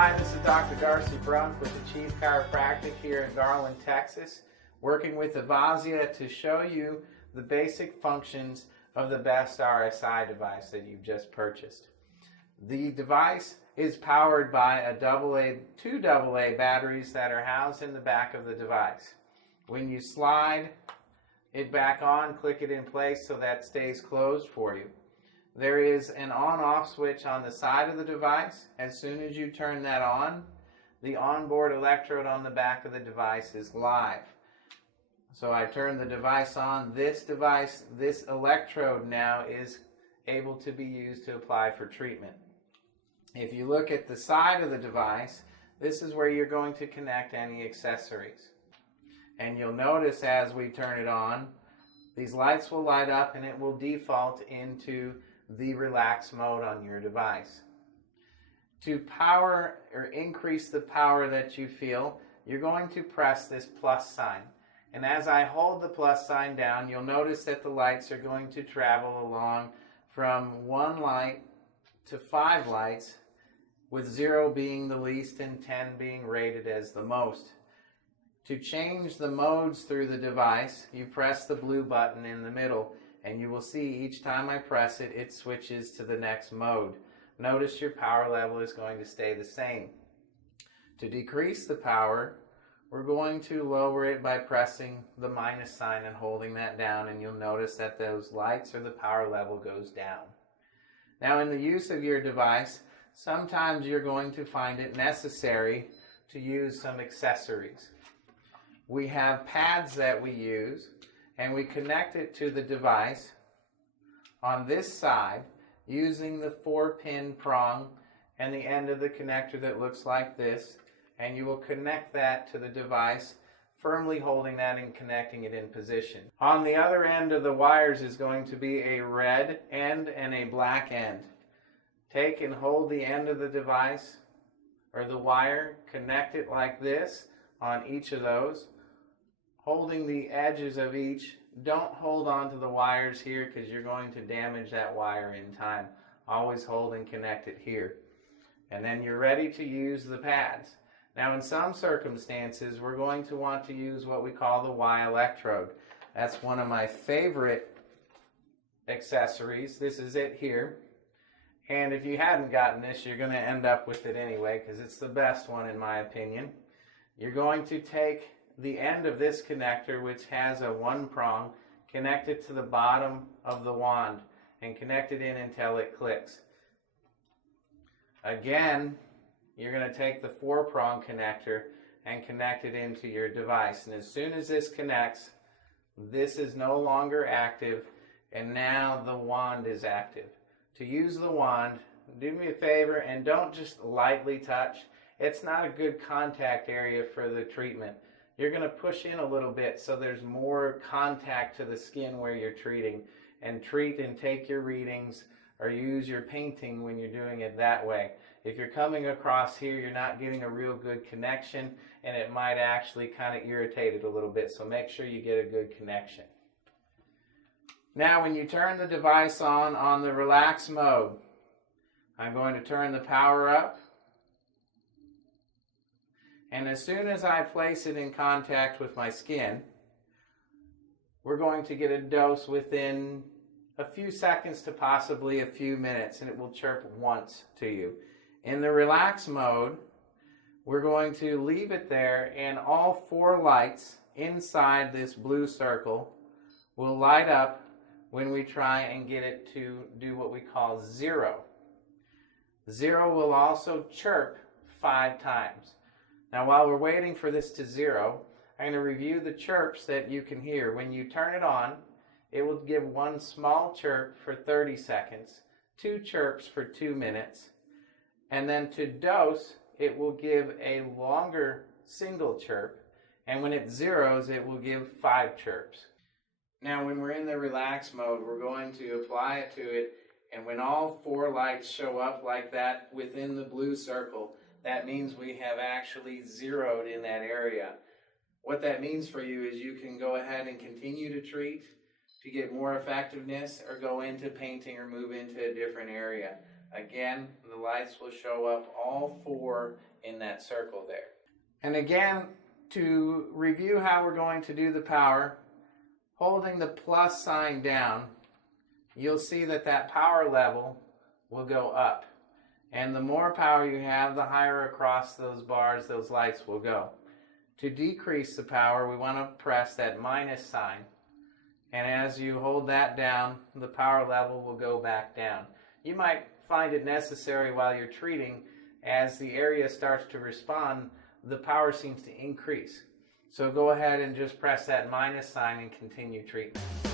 Hi, this is Dr. Darcy Brunk with the Chief Chiropractic here in Garland, Texas, working with Avazia to show you the basic functions of the best RSI device that you've just purchased. The device is powered by two AA batteries that are housed in the back of the device. When you slide it back on, click it in place so that stays closed for you. There is an on-off switch on the side of the device. As soon as you turn that on, the onboard electrode on the back of the device is live. So I turn the device on. This electrode now is able to be used to apply for treatment. If you look at the side of the device, this is where you're going to connect any accessories. And you'll notice as we turn it on, these lights will light up and it will default into the relax mode on your device. To power or increase the power that you feel, you're going to press this plus sign. And as I hold the plus sign down, you'll notice that the lights are going to travel along from 1 light to 5 lights, with 0 being the least and 10 being rated as the most. To change the modes through the device, you press the blue button in the middle, and you will see each time I press it, it switches to the next mode. Notice your power level is going to stay the same. To decrease the power, we're going to lower it by pressing the minus sign and holding that down, and you'll notice that those lights or the power level goes down. Now, in the use of your device, sometimes you're going to find it necessary to use some accessories. We have pads that we use, and we connect it to the device on this side using the 4-pin prong and the end of the connector that looks like this, and you will connect that to the device, firmly holding that and connecting it in position. On the other end of the wires is going to be a red end and a black end. Take and hold the end of the device or the wire, connect it like this on each of those, holding the edges of each. Don't hold on to the wires here because you're going to damage that wire in time. Always hold and connect it here. And then you're ready to use the pads. Now, in some circumstances, we're going to want to use what we call the Y electrode. That's one of my favorite accessories. This is it here. And if you hadn't gotten this, you're going to end up with it anyway because it's the best one in my opinion. You're going to take the end of this connector, which has a 1 prong, connect it to the bottom of the wand and connect it in until it clicks. Again, you're going to take the 4-prong connector and connect it into your device. And as soon as this connects, this is no longer active, and now the wand is active. To use the wand, do me a favor and don't just lightly touch. It's not a good contact area for the treatment. You're going to push in a little bit so there's more contact to the skin where you're treating, and treat and take your readings or use your painting when you're doing it that way. If you're coming across here, you're not getting a real good connection, and it might actually kind of irritate it a little bit, so make sure you get a good connection. Now, when you turn the device on the relax mode, I'm going to turn the power up. And as soon as I place it in contact with my skin, we're going to get a dose within a few seconds to possibly a few minutes, and it will chirp once to you. In the relax mode, we're going to leave it there, and all 4 lights inside this blue circle will light up when we try and get it to do what we call 0. 0 will also chirp 5 times. Now, while we're waiting for this to 0, I'm going to review the chirps that you can hear. When you turn it on, it will give 1 small chirp for 30 seconds, 2 chirps for 2 minutes, and then to dose, it will give a longer single chirp, and when it zeros, it will give 5 chirps. Now, when we're in the relax mode, we're going to apply it to it, and when all 4 lights show up like that within the blue circle, that means we have actually zeroed in that area. What that means for you is you can go ahead and continue to treat to get more effectiveness, or go into painting or move into a different area. Again, the lights will show up all 4 in that circle there. And again, to review how we're going to do the power, holding the plus sign down, you'll see that that power level will go up. And the more power you have, the higher across those bars those lights will go. To decrease the power, we want to press that minus sign. And as you hold that down, the power level will go back down. You might find it necessary while you're treating, as the area starts to respond, the power seems to increase. So go ahead and just press that minus sign and continue treatment.